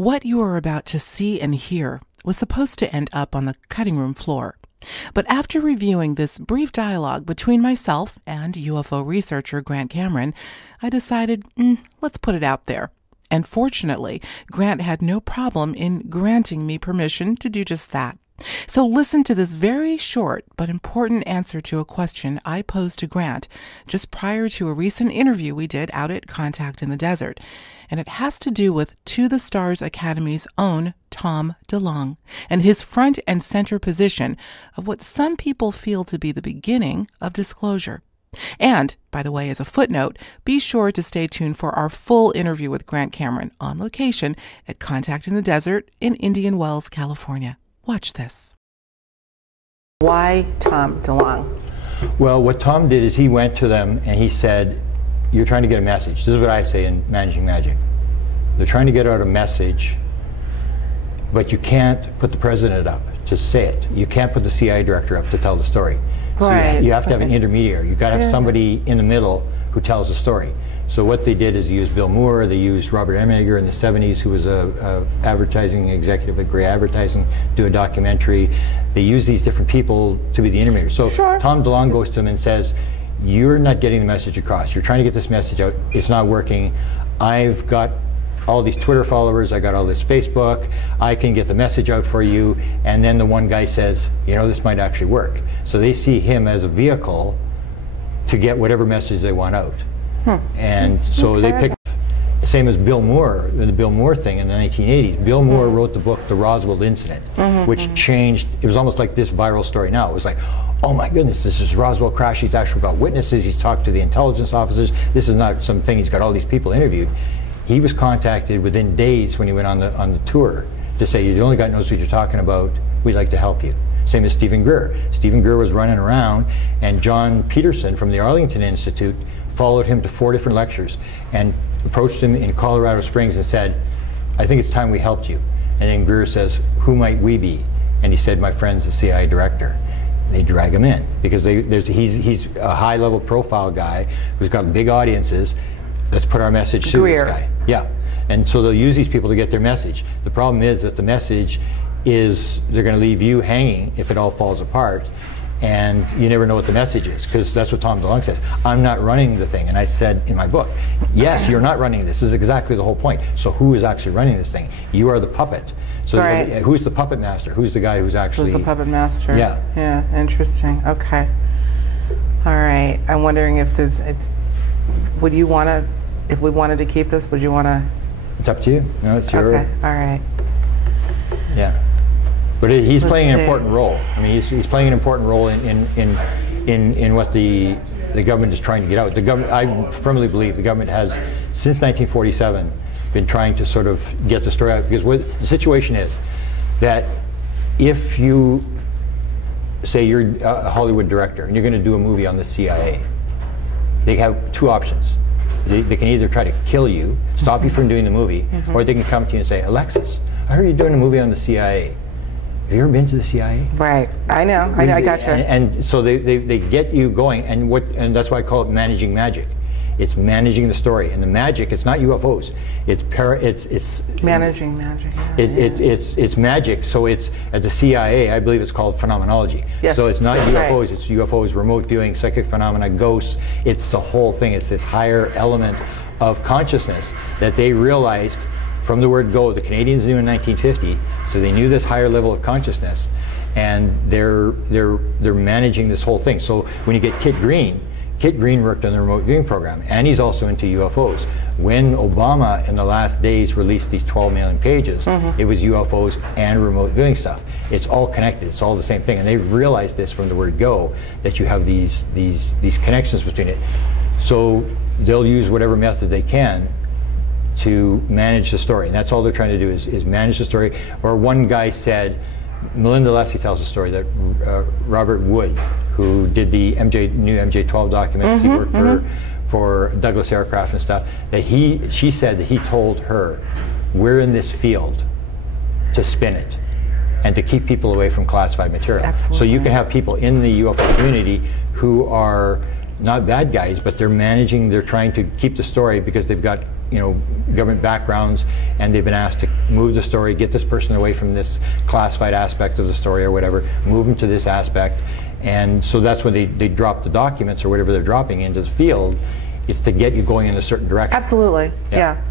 What you are about to see and hear was supposed to end up on the cutting room floor. But after reviewing this brief dialogue between myself and UFO researcher Grant Cameron, I decided, let's put it out there. And fortunately, Grant had no problem in granting me permission to do just that. So listen to this very short but important answer to a question I posed to Grant just prior to a recent interview we did out at Contact in the Desert. And it has to do with To the Stars Academy's own Tom DeLonge and his front and center position of what some people feel to be the beginning of disclosure. And, by the way, as a footnote, be sure to stay tuned for our full interview with Grant Cameron on location at Contact in the Desert in Indian Wells, California. Watch this. Why Tom DeLonge? Well, what Tom did is he went to them and he said, you're trying to get a message. This is what I say in Managing Magic. They're trying to get out a message, but you can't put the president up to say it. You can't put the CIA director up to tell the story. Right. So you have to have an intermediary. You've got to have somebody in the middle who tells the story. So what they did is use Bill Moore, they used Robert Emmager in the 70s, who was a advertising executive at Grey Advertising, do a documentary. They use these different people to be the intermediary. So Tom DeLonge goes to them and says, you're not getting the message across. You're trying to get this message out. It's not working. I've got all these Twitter followers. I got all this Facebook. I can get the message out for you. And then the one guy says, you know, this might actually work. So they see him as a vehicle to get whatever message they want out. And so they picked, same as Bill Moore, the Bill Moore thing in the 1980s. Bill Moore wrote the book, The Roswell Incident, which changed, it was almost like this viral story now. It was like, oh my goodness, this is Roswell crash. He's actually got witnesses. He's talked to the intelligence officers. This is not something, he's got all these people interviewed. He was contacted within days when he went on the tour to say, you only guy knows what you're talking about. We'd like to help you. Same as Stephen Greer. Stephen Greer was running around, and John Peterson from the Arlington Institute followed him to 4 different lectures and approached him in Colorado Springs and said, I think it's time we helped you. And then Greer says, who might we be? And he said, my friend's the CIA director. And they drag him in because he's a high-level profile guy who's got big audiences. Let's put our message to this guy. Yeah. And so they'll use these people to get their message. The problem is that the message is they're going to leave you hanging if it all falls apart. And you never know what the message is, because that's what Tom DeLonge says. I'm not running the thing. And I said in my book, yes, you're not running this. This is exactly the whole point. So who is actually running this thing? You are the puppet. So who's the puppet master? Who's the guy who's actually... Who's the puppet master? Yeah. Yeah, interesting. Okay. All right. I'm wondering if would you want to, if we wanted to keep this, would you want to... It's up to you. No, it's your... Okay. All right. Yeah. But he's playing an important role. I mean, he's playing an important role in what the government is trying to get out. The government, I firmly believe, the government has since 1947 been trying to sort of get the story out, because what the situation is that if you say you're a Hollywood director and you're going to do a movie on the CIA, they have 2 options. They can either try to kill you, stop you from doing the movie, or they can come to you and say, Alexis, I heard you're doing a movie on the CIA. Have you ever been to the CIA? Right, I know, I got you. And so they get you going, and that's why I call it managing magic. It's managing the story, and the magic. It's not UFOs. It's managing magic. Yeah, it's magic. So it's at the CIA. I believe it's called phenomenology. Yes, so it's not UFOs. Right. It's UFOs, remote viewing, psychic phenomena, ghosts. It's the whole thing. It's this higher element of consciousness that they realized. From the word go, the Canadians knew in 1950, so they knew this higher level of consciousness, and they're managing this whole thing. So when you get Kit Green worked on the remote viewing program, and he's also into UFOs. When Obama in the last days released these 12 million pages, it was UFOs and remote viewing stuff. It's all connected. It's all the same thing, and they've realized this from the word go, that you have these connections between it. So they'll use whatever method they can to manage the story, and that's all they're trying to do is manage the story. Or one guy said, Melinda Leslie tells a story that Robert Wood, who did the new MJ-12 documents, he worked for Douglas Aircraft and stuff, that she said that he told her, we're in this field to spin it and to keep people away from classified material. Absolutely. So you can have people in the UFO community who are not bad guys, but they're trying to keep the story because they've got government backgrounds, and they've been asked to move the story, get this person away from this classified aspect of the story or whatever, move them to this aspect. And so that's when they drop the documents or whatever they're dropping into the field. It's to get you going in a certain direction. Absolutely, yeah.